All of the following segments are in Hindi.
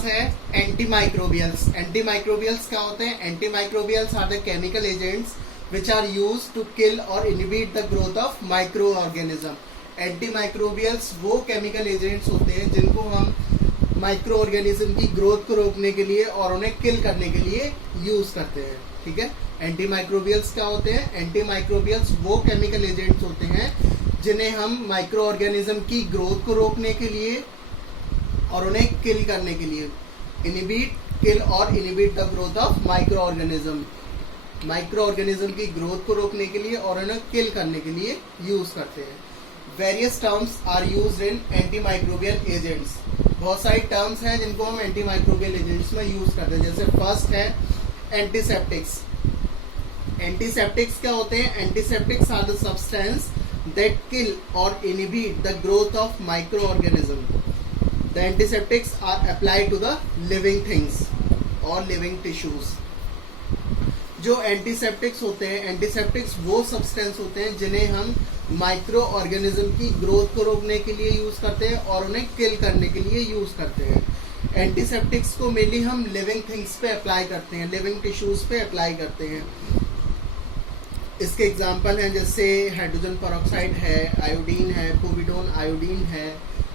क्लास है एंटीमाइक्रोबियल्स। एंटीमाइक्रोबियल्स क्या होते हैं? Antimicrobials are the chemical agents which are used to kill और inhibit the growth of micro organism. Antimicrobials वो केमिकल एजेंट्स होते हैं जिनको हम माइक्रो ऑर्गेनिज्म की ग्रोथ को रोकने के लिए और उन्हें किल करने के लिए यूज करते हैं। ठीक है, एंटीमाइक्रोबियल्स क्या होते हैं? एंटीमाइक्रोबियल्स वो केमिकल एजेंट्स होते हैं जिन्हें हम माइक्रो ऑर्गेनिज्म की ग्रोथ को रोकने के लिए और उन्हें किल करने के लिए, किल और inhibit the growth of micro organism, micro organism की ग्रोथ को रोकने के लिए और उन्हें किल करने के लिए यूज करते हैं। Various terms are used in antimicrobial agents. बहुत सारी टर्म्स हैं जिनको हम एंटीमाइक्रोबियल एजेंट्स में यूज करते हैं। जैसे फर्स्ट है एंटीसेप्टिक्स। एंटीसेप्टिक्स क्या होते हैं? Antiseptics are the substance that kill or inhibit the growth of microorganism. The antiseptics are applied to the living things or living tissues. जो एंटीसेप्टिक्स होते हैं, एंटीसेप्टिक्स वो सब्सटेंस होते हैं जिन्हें हम माइक्रो ऑर्गेनिज्म की ग्रोथ को रोकने के लिए यूज करते हैं और उन्हें किल करने के लिए यूज करते हैं। एंटीसेप्टिक्स को मेनली हम लिविंग थिंग्स पे अप्लाई करते हैं, लिविंग टिश्यूज पे अप्लाई करते हैं। इसके एग्जाम्पल हैं जैसे हाइड्रोजन पेरोक्साइड है, आयोडीन है, पोविडोन आयोडीन है,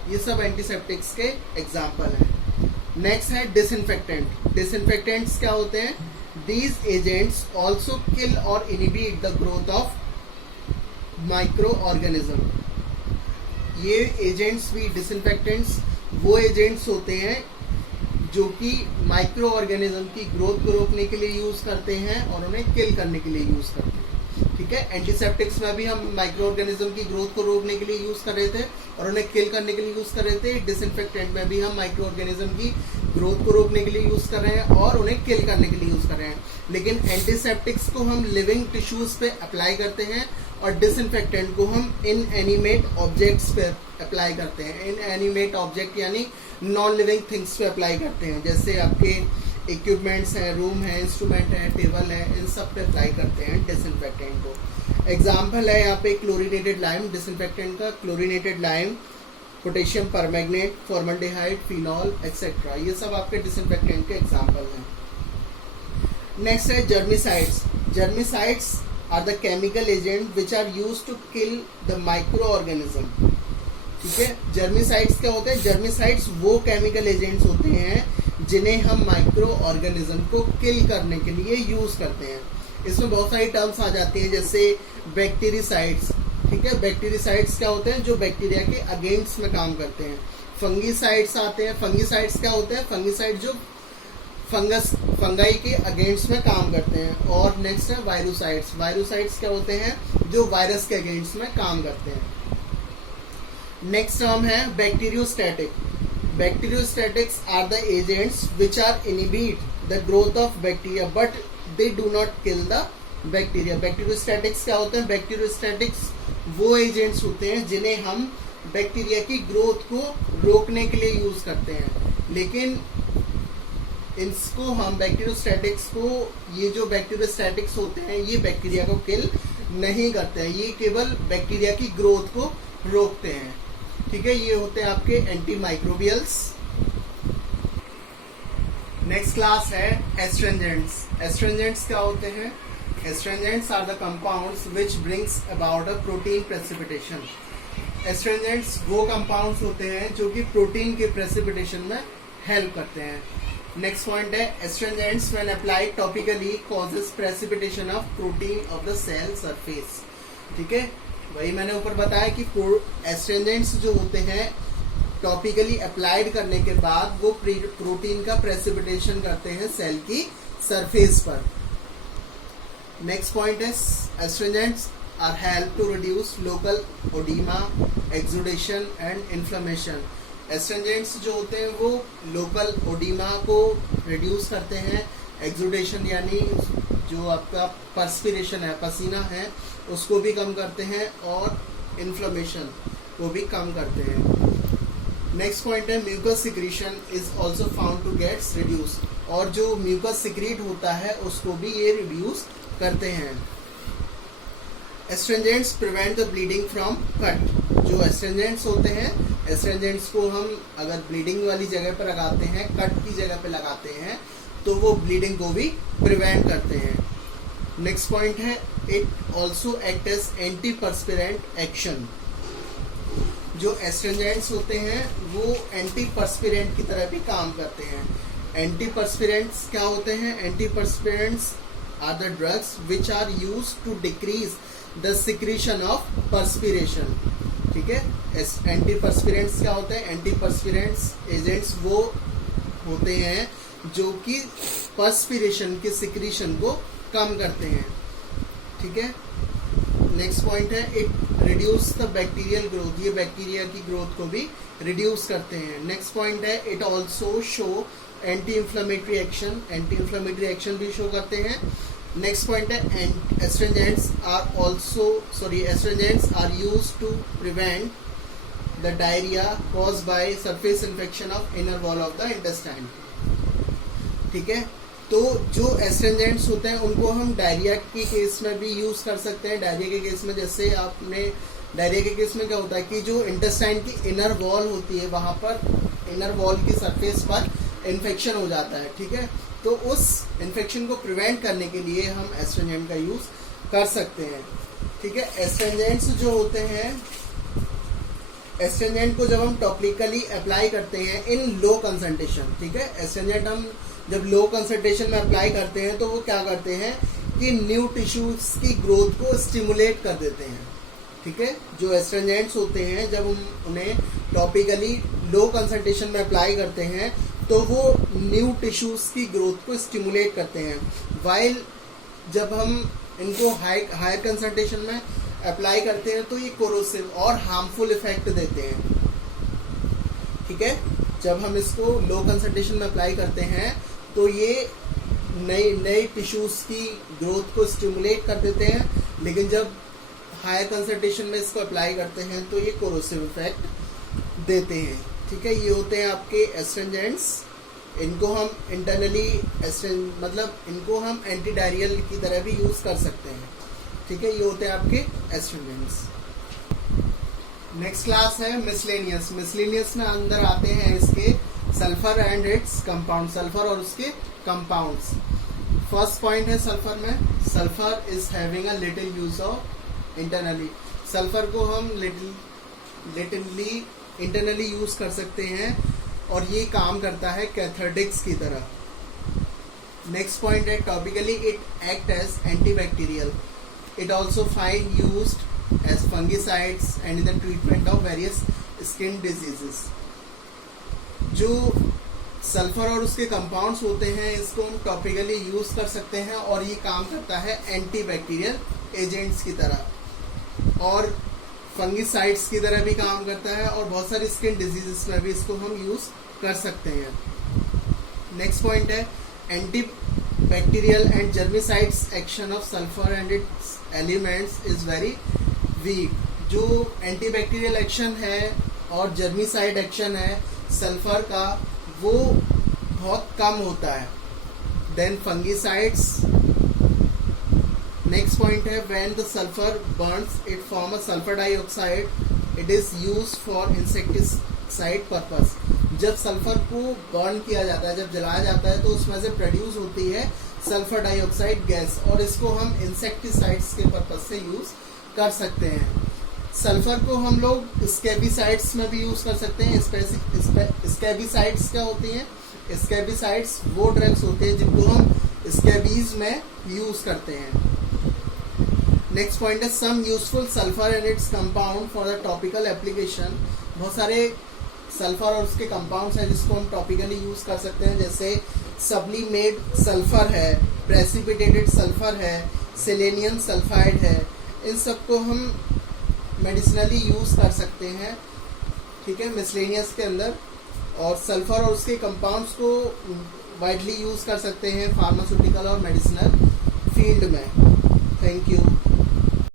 ये सब एंटीसेप्टिक्स के एग्जाम्पल हैं। नेक्स्ट है डिसइंफेक्टेंट। डिसइंफेक्टेंट्स क्या होते हैं? दीज एजेंट्स ऑल्सो किल और inhibit the growth of micro organism. ये एजेंट्स भी, डिसइंफेक्टेंट्स वो एजेंट्स होते हैं जो कि माइक्रो ऑर्गेनिज्म की ग्रोथ को रोकने के लिए यूज करते हैं और उन्हें किल करने के लिए यूज करते हैं। ठीक है, एंटीसेप्टिक्स में भी हम माइक्रो ऑर्गेनिज्म की ग्रोथ को रोकने के लिए यूज कर रहे थे और उन्हें किल करने के लिए यूज कर रहे थे। डिसइंफेक्टेंट में भी हम माइक्रो ऑर्गेनिज्म की ग्रोथ को रोकने के लिए यूज कर रहे हैं और उन्हें किल करने के लिए यूज कर रहे हैं। लेकिन एंटीसेप्टिक्स को हम लिविंग टिश्यूज पे अप्लाई करते हैं और डिसइंफेक्टेंट को हम इनएनिमेट ऑब्जेक्ट्स पे अप्लाई करते हैं। इनएनिमेट ऑब्जेक्ट यानी नॉन लिविंग थिंग्स पे अप्लाई करते हैं, जैसे आपके इक्विपमेंट्स हैं, रूम है, इंस्ट्रूमेंट है, टेबल है, इन सब पे अप्लाई करते हैं डिसइंफेक्टेंट को। एग्जाम्पल है यहाँ पे क्लोरीनेटेड लाइम, डिसइंफेक्टेंट का chlorinated lime, potassium permanganate, formaldehyde, phenol etcetera, ये सब आपके डिसइंफेक्टेंट के एग्जाम्पल हैं। नेक्स्ट है germicides. Germicides are the chemical agent which are used to kill the micro organism. ठीक है, जर्मिसाइड्स क्या होते हैं? जर्मिसाइड्स वो केमिकल एजेंट्स होते हैं जिन्हें हम माइक्रो ऑर्गेनिज्म को किल करने के लिए यूज करते हैं। इसमें बहुत सारी टर्म्स आ जाती हैं जैसे बैक्टीरिसाइड्स। ठीक है, बैक्टीरिसाइड्स क्या होते हैं? जो बैक्टीरिया के अगेंस्ट में काम करते हैं। फंगीसाइड्स आते हैं। फंगीसाइड्स क्या होते हैं? फंगीसाइड जो फंगाई के अगेंस्ट में काम करते हैं। और नेक्स्ट है वायरोसाइड्स। वायरोसाइड्स क्या होते हैं? जो वायरस के अगेंस्ट में काम करते हैं। नेक्स्ट टर्म है bacteriostatic. Bacteriostatics are the agents which are inhibit the growth of bacteria but they do not kill the bacteria. Bacteriostatics क्या होते हैं? Bacteriostatics वो agents होते हैं जिन्हें हम बैक्टीरिया की ग्रोथ को रोकने के लिए यूज करते हैं, लेकिन इसको हम बैक्टीरियोस्टैटिक्स को, ये जो बैक्टीरियोस्टैटिक्स होते हैं ये बैक्टीरिया को किल नहीं करते हैं, ये केवल बैक्टीरिया की ग्रोथ को रोकते हैं। ठीक है, ये होते हैं आपके एंटीमाइक्रोबियल्स। नेक्स्ट क्लास है एस्ट्रिंजेंट्स। एस्ट्रिंजेंट्स क्या होते हैं? Astringents are the compounds which brings about a protein precipitation. Astringents वो कंपाउंड्स होते हैं जो कि प्रोटीन के प्रेसिपिटेशन में हेल्प करते हैं। नेक्स्ट पॉइंट है astringents when applied topically causes precipitation of protein of the cell surface. ठीक है, वही मैंने ऊपर बताया कि एस्ट्रिंजेंट्स जो होते हैं टॉपिकली अप्लाइड करने के बाद वो प्रोटीन का प्रेसिपिटेशन करते हैं सेल की सरफेस पर। नेक्स्ट पॉइंट है astringents are help to reduce local oedema, exudation and inflammation. Astringents जो होते हैं वो लोकल ओडीमा को रिड्यूस करते हैं, एक्सुडेशन यानी जो आपका पर्सपिरेशन है, पसीना है, उसको भी कम करते हैं और इन्फ्लेमेशन को भी कम करते हैं। नेक्स्ट पॉइंट है mucus secretion is also found to gets reduce, और जो म्यूकस सिक्रीट होता है उसको भी ये रिड्यूस करते हैं। Astringents prevent the bleeding from cut. जो एस्ट्रिंजेंट्स होते हैं, एस्ट्रिंजेंट्स को हम अगर ब्लीडिंग वाली जगह पर लगाते हैं, कट की जगह पे लगाते हैं, तो वो ब्लीडिंग को भी प्रिवेंट करते हैं। नेक्स्ट पॉइंट है it also act as anti perspirant action. जो एस्ट्रिंजेंट्स होते हैं वो एंटी पर्सपिरेंट की तरह भी काम करते हैं। एंटी पर्सपिरेंट्स क्या होते हैं? Anti perspirants are the drugs which are used to decrease the secretion of perspiration. ठीक है, एंटी पर्सपिरेंट्स क्या होते हैं? एंटी पर्सपिरेंट्स एजेंट्स वो होते हैं जो कि पर्सपिरेशन की सिक्रीशन को कम करते हैं। ठीक है, नेक्स्ट पॉइंट है it reduce the bacterial growth. ये बैक्टीरिया की ग्रोथ को भी रिड्यूस करते हैं। नेक्स्ट पॉइंट है it also show anti inflammatory action. Anti inflammatory action भी शो करते हैं। नेक्स्ट पॉइंट है astringents are used to prevent the diarrhoea caused by surface infection of inner wall of the intestine. ठीक है, तो जो एस्ट्रिंजेंट्स होते हैं उनको हम डायरिया के केस में भी यूज कर सकते हैं। डायरिया के केस में जैसे आपने डायरिया के केस में क्या होता है कि जो इंटेस्टाइन की इनर वॉल होती है वहां पर इनर वॉल की सरफेस पर इन्फेक्शन हो जाता है। ठीक है, तो उस इन्फेक्शन को प्रिवेंट करने के लिए हम एस्ट्रिंजेंट का यूज कर सकते हैं। ठीक है, एस्ट्रिंजेंट्स जो होते हैं, एस्ट्रिंजेंट को जब हम टॉपिकली अप्लाई करते हैं इन लो कंसंट्रेशन, ठीक है, एस्ट्रिंजेंट हम जब लो कंसंट्रेशन में अप्लाई करते हैं तो वो क्या करते हैं कि न्यू टिश्यूज की ग्रोथ को स्टिमुलेट कर देते हैं। ठीक है, जो एस्ट्रिंजेंट्स होते हैं जब हम उन्हें टॉपिकली लो कंसंट्रेशन में अप्लाई करते हैं तो वो न्यू टिश्यूज की ग्रोथ को स्टिमुलेट करते हैं, वाइल जब हम इनको हायर कंसंट्रेशन में अप्लाई करते हैं तो ये कोरोसिव और हार्मफुल इफेक्ट देते हैं। ठीक है, जब हम इसको लो कंसंट्रेशन में अप्लाई करते हैं तो ये नई टिश्यूज की ग्रोथ को स्टिमुलेट कर देते हैं, लेकिन जब हायर कंसंट्रेशन में इसको अप्लाई करते हैं तो ये कोरोसिव इफेक्ट देते हैं। ठीक है, ये होते हैं आपके एस्ट्रिंजेंट्स। इनको हम इंटरनली इनको हम एंटी डायरियल की तरह भी यूज कर सकते हैं। ठीक है, ये होते हैं आपके एस्ट्रिंजेंट्स। नेक्स्ट क्लास है मिसलेनियस। मिसलेनियस में अंदर आते हैं इसके sulphur and its compound, sulphur और उसके कंपाउंड्स। फर्स्ट पॉइंट है सल्फर में, sulphur is having a little use of internally. Sulphur को हम लिटिलली इंटरनली यूज कर सकते हैं और ये काम करता है कैथेटिक्स की तरह। नेक्स्ट पॉइंट है topically it act as antibacterial. It also find used as fungicides and in the treatment of various skin diseases. जो सल्फर और उसके कंपाउंड्स होते हैं इसको हम टॉपिकली यूज कर सकते हैं और ये काम करता है एंटीबैक्टीरियल एजेंट्स की तरह और फंगिसाइड्स की तरह भी काम करता है और बहुत सारी स्किन डिजीजेस में भी इसको हम यूज कर सकते हैं। नेक्स्ट पॉइंट है antibacterial and germicides action of sulphur and its elements is very weak. जो एंटीबैक्टीरियल एक्शन है और जर्मिसाइड एक्शन है सल्फर का वो बहुत कम होता है देन फंगिसाइड्स। नेक्स्ट पॉइंट है when the sulphur Burns it form a sulphur dioxide, it is used for insecticide purpose. जब सल्फर को बर्न किया जाता है, जब जलाया जाता है तो उसमें से प्रोड्यूस होती है सल्फर डाइऑक्साइड गैस और इसको हम इंसेक्टिसाइड्स के पर्पस से यूज कर सकते हैं। सल्फर को हम लोग स्कैबिसाइड्स में भी यूज कर सकते हैं। स्कैबिसाइड्स क्या होती हैं? स्कैबिसाइड्स वो ड्रग्स होते हैं जिनको हम स्कैबीज में यूज करते हैं। नेक्स्ट पॉइंट है some useful sulphur and its compound for the topical application. बहुत सारे सल्फर और उसके कंपाउंड्स हैं जिसको हम टॉपिकली यूज कर सकते हैं, जैसे सब्लिमेट सल्फर है, प्रेसिपिटेटेड सल्फर है, सेलेनियम सल्फाइड है। इन सबको हम मेडिसिनली यूज कर सकते हैं। ठीक है, मिसलेनियस के अंदर। और सल्फर और उसके कंपाउंड्स को वाइडली यूज कर सकते हैं फार्मास्यूटिकल और मेडिसिनल फील्ड में। Thank you.